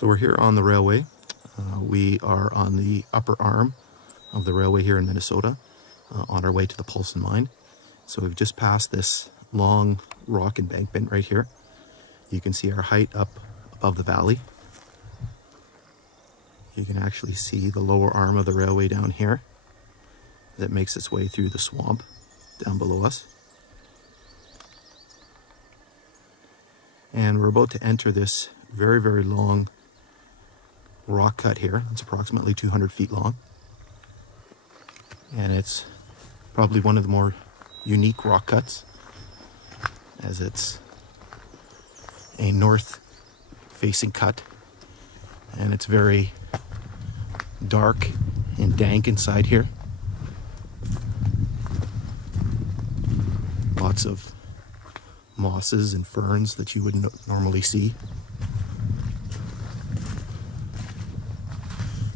So we're here on the railway. We are on the upper arm of the railway here in Minnesota, on our way to the Paulson mine. So we've just passed this long rock embankment right here. You can see our height up above the valley. You can actually see the lower arm of the railway down here that makes its way through the swamp down below us. And we're about to enter this very, very long rock cut here. It's approximately 200 feet long. And it's probably one of the more unique rock cuts, as it's a north-facing cut. And it's very dark and dank inside here. Lots of mosses and ferns that you wouldn't normally see.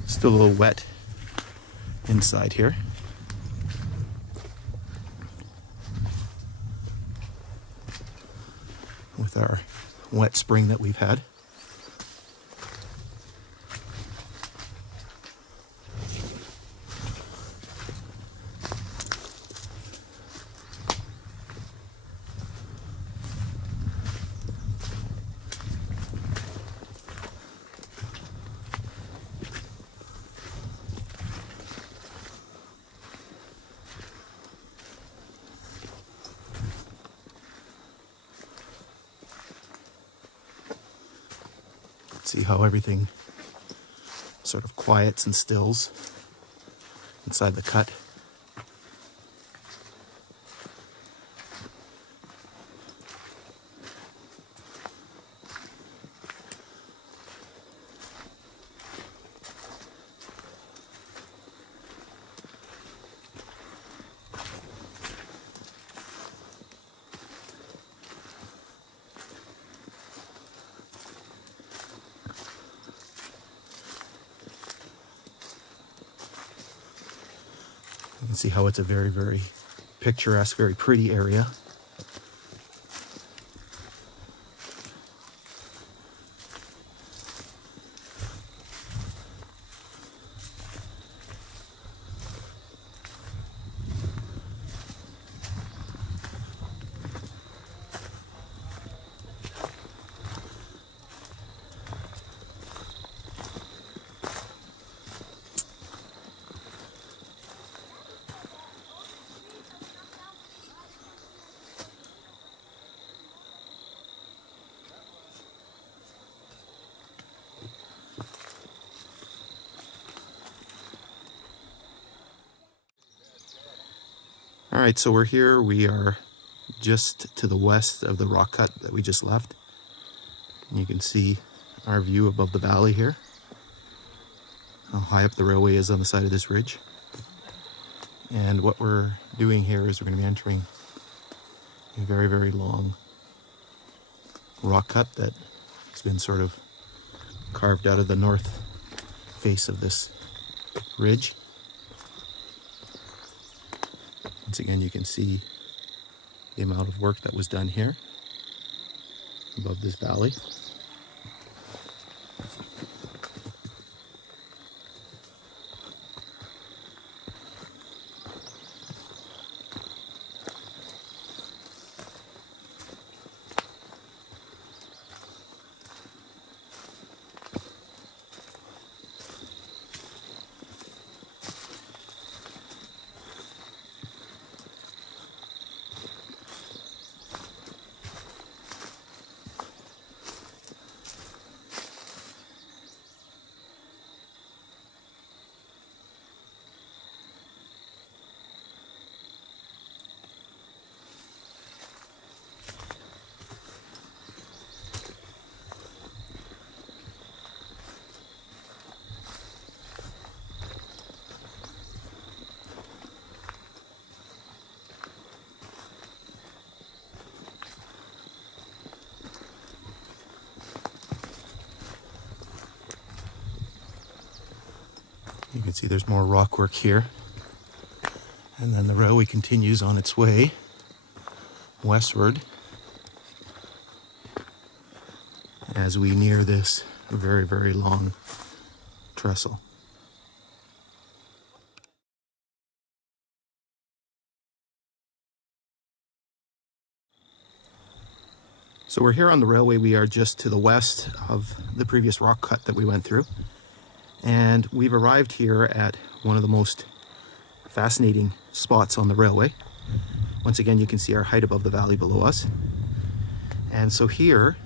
Still a little wet inside here. With our wet spring that we've had. See how everything sort of quiets and stills inside the cut. You can see how it's a very, very picturesque, very pretty area. All right, so we're here. We are just to the west of the rock cut that we just left. And you can see our view above the valley here. How high up the railway is on the side of this ridge. And what we're doing here is we're going to be entering a very, very long rock cut that has been sort of carved out of the north face of this ridge. Once again, you can see the amount of work that was done here above this valley. You can see there's more rock work here. And then the railway continues on its way westward as we near this a very, very long trestle. So we're here on the railway. We are just to the west of the previous rock cut that we went through. And we've arrived here at one of the most fascinating spots on the railway. Once again, you can see our height above the valley below us. And so here,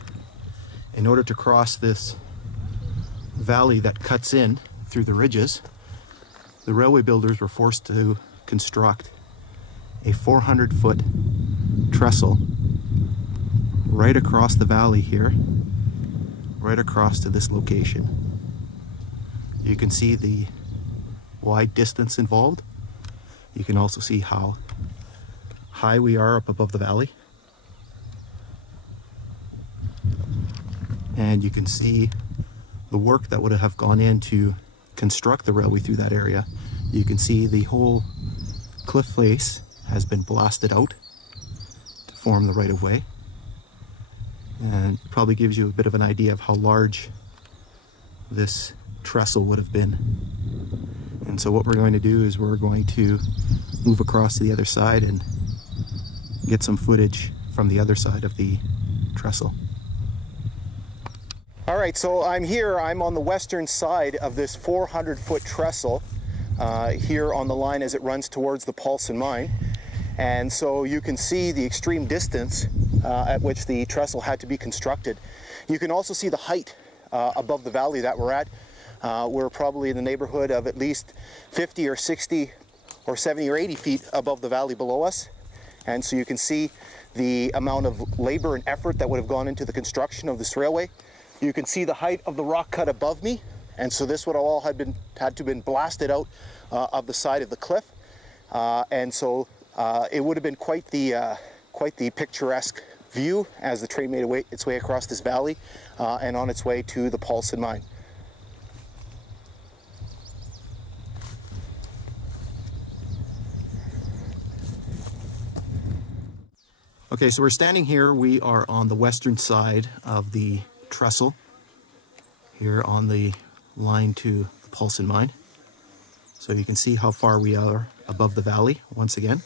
in order to cross this valley that cuts in through the ridges, the railway builders were forced to construct a 400-foot trestle right across the valley here, right across to this location. You can see the wide distance involved. You can also see how high we are up above the valley. And you can see the work that would have gone in to construct the railway through that area. You can see the whole cliff face has been blasted out to form the right-of-way. And it probably gives you a bit of an idea of how large this trestle would have been. And so what we're going to do is we're going to move across to the other side and get some footage from the other side of the trestle. All right, so I'm on the western side of this 400-foot trestle here on the line as it runs towards the Paulson mine. And so you can see the extreme distance at which the trestle had to be constructed. You can also see the height above the valley that we're at. We're probably in the neighborhood of at least 50 or 60 or 70 or 80 feet above the valley below us. And so you can see the amount of labor and effort that would have gone into the construction of this railway. You can see the height of the rock cut above me. And so this would all had to have been blasted out of the side of the cliff. And so it would have been quite the picturesque view as the train made its way across this valley and on its way to the Paulson mine. Okay, so we're standing here. We are on the western side of the trestle here on the line to the Paulson mine. So you can see how far we are above the valley once again.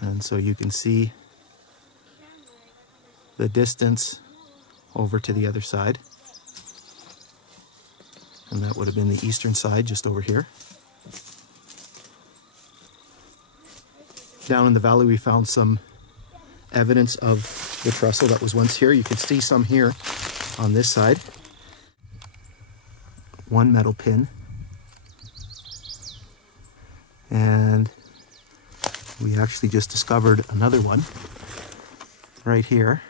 And so you can see the distance over to the other side. And that would have been the eastern side just over here. Down in the valley we found some evidence of the trestle that was once here. You can see some here on this side. One metal pin. And we actually just discovered another one right here.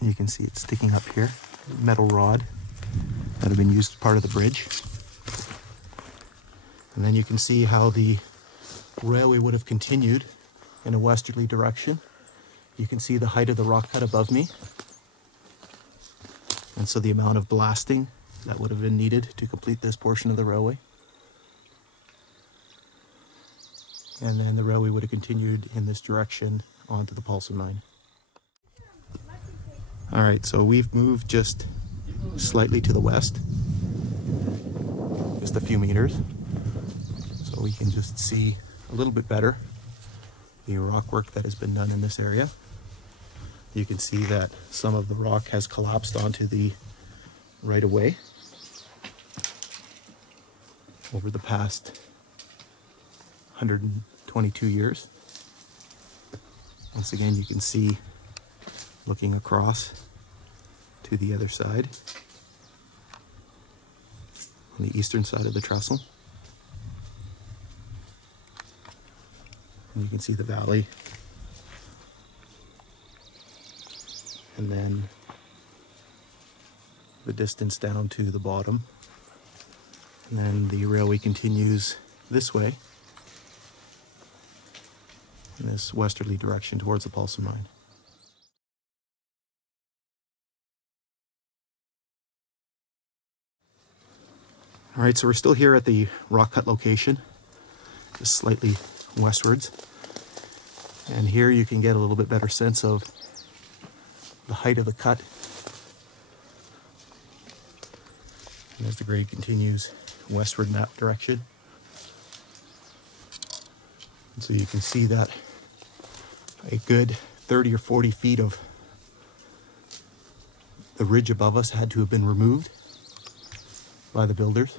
You can see it sticking up here. Metal rod that had been used as part of the bridge. And then you can see how the railway would have continued in a westerly direction. You can see the height of the rock cut above me. And so the amount of blasting that would have been needed to complete this portion of the railway. And then the railway would have continued in this direction onto the Paulson mine. All right, so we've moved just slightly to the west, just a few meters. So we can just see a little bit better the rock work that has been done in this area. You can see that some of the rock has collapsed onto the right-of-way over the past 122 years. Once again, you can see looking across to the other side on the eastern side of the trestle. And you can see the valley. And then the distance down to the bottom. And then the railway continues this way in this westerly direction towards the Paulson mine. All right, so we're still here at the rock cut location, just slightly westwards. And here you can get a little bit better sense of the height of the cut. And as the grade continues westward in that direction. And so you can see that a good 30 or 40 feet of the ridge above us had to have been removed by the builders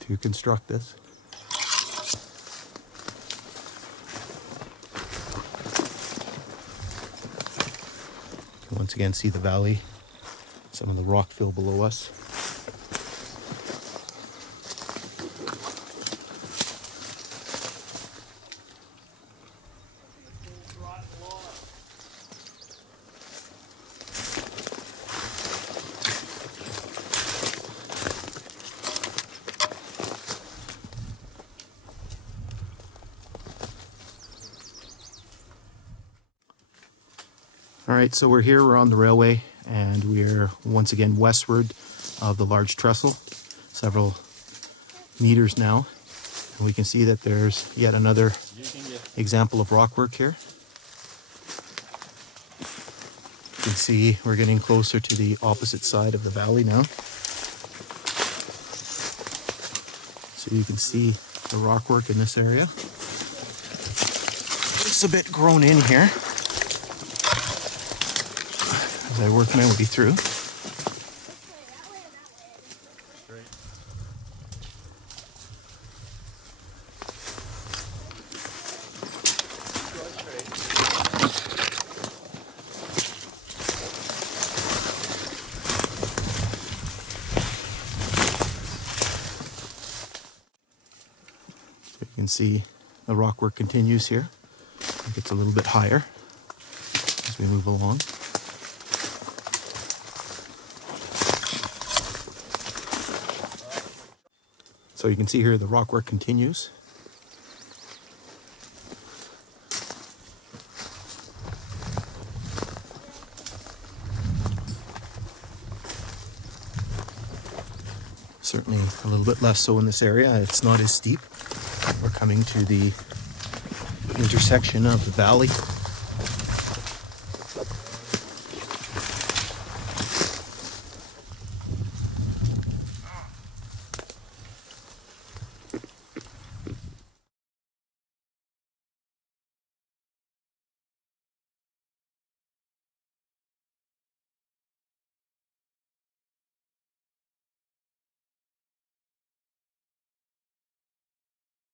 to construct this. You can once again see the valley, some of the rock fill below us. All right, so we're on the railway, and we're once again westward of the large trestle, several meters now. And we can see that there's yet another example of rockwork here. You can see we're getting closer to the opposite side of the valley now. So you can see the rockwork in this area. It's a bit grown in here as I work my way through. So you can see the rockwork continues here. It gets a little bit higher as we move along. So you can see here the rockwork continues. Certainly a little bit less so in this area. It's not as steep. We're coming to the intersection of the valley